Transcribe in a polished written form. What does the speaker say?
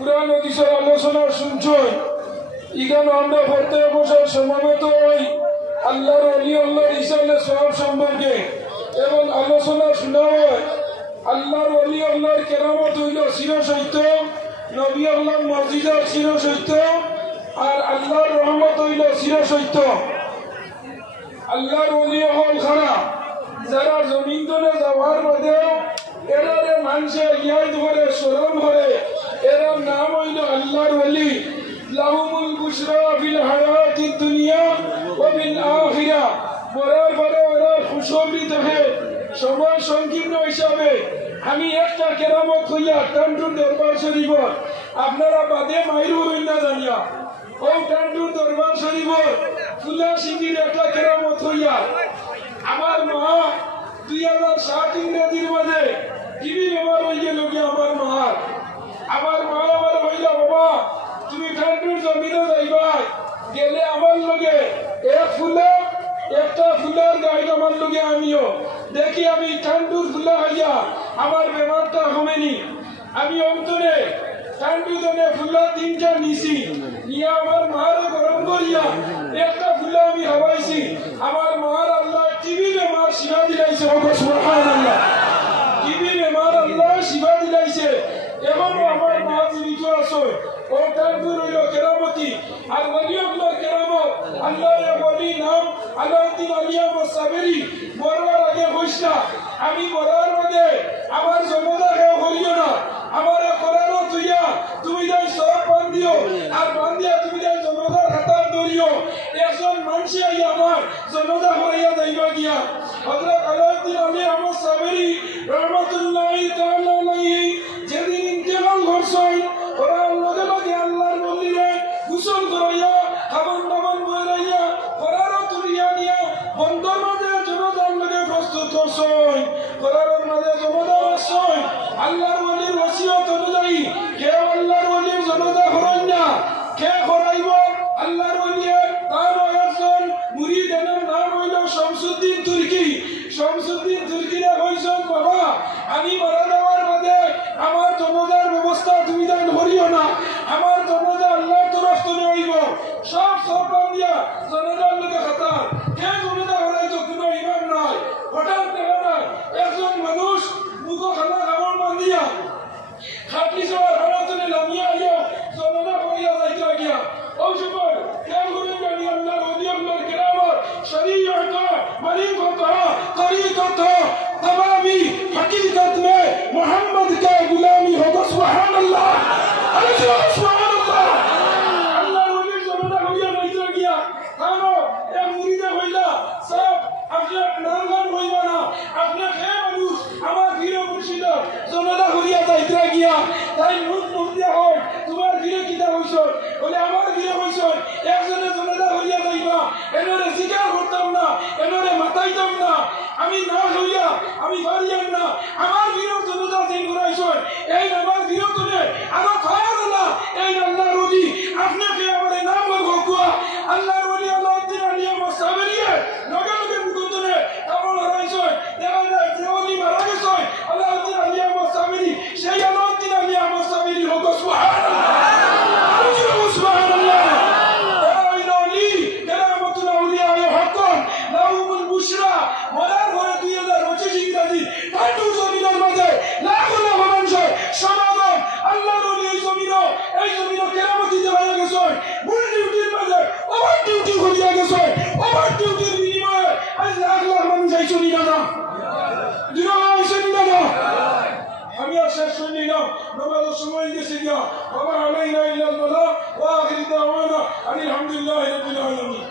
কুরআন হাদিসের আলোচনা শুনছেন, এখানে আমরা প্রত্যেক বছর সমাবেত হই আল্লাহর ওলি আল্লাহর ইসালে সওয়াব সম্পর্কে এবং আলোচনা শোনা হয়। আল্লাহর ওলি আল্লাহর কেরামত হইল চিরসত্য, নবী আল্লাহর মর্যাদা চিরসত্য, আর আল্লাহর রহমত হইল চিরসত্য। আল্লাহর ওলি হল খানা যারা জমিন তলে যাওয়ার বাদেও এরারে মানুষে ইয়াদ করে স্মরণ করে, এরার নাম হইল আল্লাহর ওলি। লাহুমুল বুশরা ফিল হায়াতিদ দুনিয়া ওয়া ফিল আখিরা। মরার পরে ওরা খুশখবরি থাকে। সময় সংকীর্ণ হিসাবে আমি একটা কেরামত হইয়া টান্টুর দরবার শরীফ আপনারা বাদে মাইর হইল না জানিয়া ও টান্টুর দরবার শরীফ ফুলা সিংহির একটা কেরামত হইয়া আমার মা 2007 ইংরেজির মাঝে টিভি বেমার হয়ে গেল কি আমার মা আমার হইলা বাবা তুমি টান্টুর জমিনে যাইবা গেলে আমার লগে একটা ফুলের গাইড আমার লগে আমিও দেখি আমি টান্টুর ফুলা হইয়া আমার বেমারটা কমেনি। আমি অন্তরে টান্টু জনে ফুলা 3টা নিছি নিয়ে আমার মারে গরম করিয়া একটা ফুলা আমি হাওয়াইছি। আমার মার আল্লাহ টিভি বেমার শিবা দিলাইছে। সুবহানাল্লাহ, টিভি বেমার আল্লাহ শিবা দিলাইছে। এখনো আমার মা জীবিত আছে। ও টান্টুর হইল কেরামতি আর ওলিউল্লাহর কেরামত। আল্লাহর ওলি নাম আলাউদ্দিন আলিয়া মুসাবেরি। মরার আগে হইসা আমি মরার আগে আমার জমদা কেউ করিও না, আমার করারও তুইয়া তুমি যাই সব বান্ধিও আর বান্ধিয়া তুমি যাই জমদার হাতার ধরিও। একজন মানুষে আইয়া আমার জমদা করাইয়া যাইবা গিয়া হযরত আলাউদ্দিন আলিয়া মুসাবেরি রহমাতুল্লাহি তাআলা আলাইহি যেদিন ইন্তেকাল করছেন ওরা লগে লগে আল্লাহর মন্দিরে গোসল করাইয়া খাবার দাবার বইরাইয়া করারও তুলিয়া নিয়া বন্দর মাঝে জমদার লগে প্রস্তুত করছেন। করারের মাঝে জমদার আসছেন আল্লাহর ওলির ওসিয়ত অনুযায়ী কেউ আল্লাহর ওলির জনতা করেন না। কে করাইব আল্লাহর ওলির তার একজন মুরিদ, এর নাম হইল শামসুদ্দিন তুর্কি। শামসুদ্দিন তুর্কিরা কইছেন বাবা আমি মারা যাওয়ার বাদে আমার জনতার ব্যবস্থা তুমি দান করিও না, আমার জনতা আল্লাহর তরফ থেকে হইব। সব বান্দিয়া জনতার লোকে খাতার কে জনতা করাইতো কোনো ইমাম নাই। হঠাৎ দেখা যায় একজন মানুষ মুখ খানা খাবার বান্দিয়া খাটলি সবার ভাড়াতনে লামিয়া আইয়া জনতা করিয়া যাইতে গিয়া ও সময় খেয়াল করে জানি আল্লাহর ওলি আল্লাহর কেরামত শরীয়ত মারিফত তরিকত तमामी हकीकत में मोहम्मद का गुलामी होगा। सुभान अल्लाह, सुभान अल्लाह। अल्लाह रोली जमाना होया नहीं तो गया कानो ए मुरीद होइला सब अपने नामगान होइबा ना अपने खे মানুষ আমার ভিড়ে মুর্শিদ জমানা হইয়া যাইতে গিয়া তাই মুখ মুদিয়া হয় তোমার ভিড়ে কিটা হইছ বলে আমার ভিড়ে হইছ একজনে জমানা হইয়া যাইবা এনরে জিকার করতাম না এনরে মাতাইতাম না আমি না হইয়া আমি পারিয়াম না আমার বিরোধ জনতা যে ঘুরাইছ এই আমার বিরোধ নে আরো খায়ার না এই আল্লাহর ওলি আপনাকে আমার নাম বলকুয়া আল্লাহর ওলি আলাউদ্দিন আলিয়া মুসাবেরিয়ে লগে লগে মুকুন্দনে আমল হারাইছ দেখা যায় যে ওলি মারা গেছ আলাউদ্দিন আলিয়া মুসাবেরি সেই আলাউদ্দিন আলিয়া মুসাবেরি হোক। সুবহানাল্লাহ, সুবহানাল্লাহ। এই ওলি কেরামতুল আউলিয়া হকন লাহুমুল বুশরা মরার ঘরে 2025 ইংরেজি টান্টুর জমিনের মাঝে লাখো লাখো মানুষ সমাগম আল্লাহর ওলি এই জমিন কেরামতিতে হয়ে গেছে। মূল ডিউটির মাঝে ওভার ডিউটি হইয়া গেছে। ওভার ডিউটির বিনিময়ে আজ লাখ লাখ মানুষ এই চলি না দিনা হইছেন না। আমি আর শেষ করে নিলাম, নবাবের সময় গেছে গিয়া বাবা আলাইনা ইল্লাল বালা ওয়া আখির দাওয়ানা আলহামদুলিল্লাহি রাব্বিল আলামিন।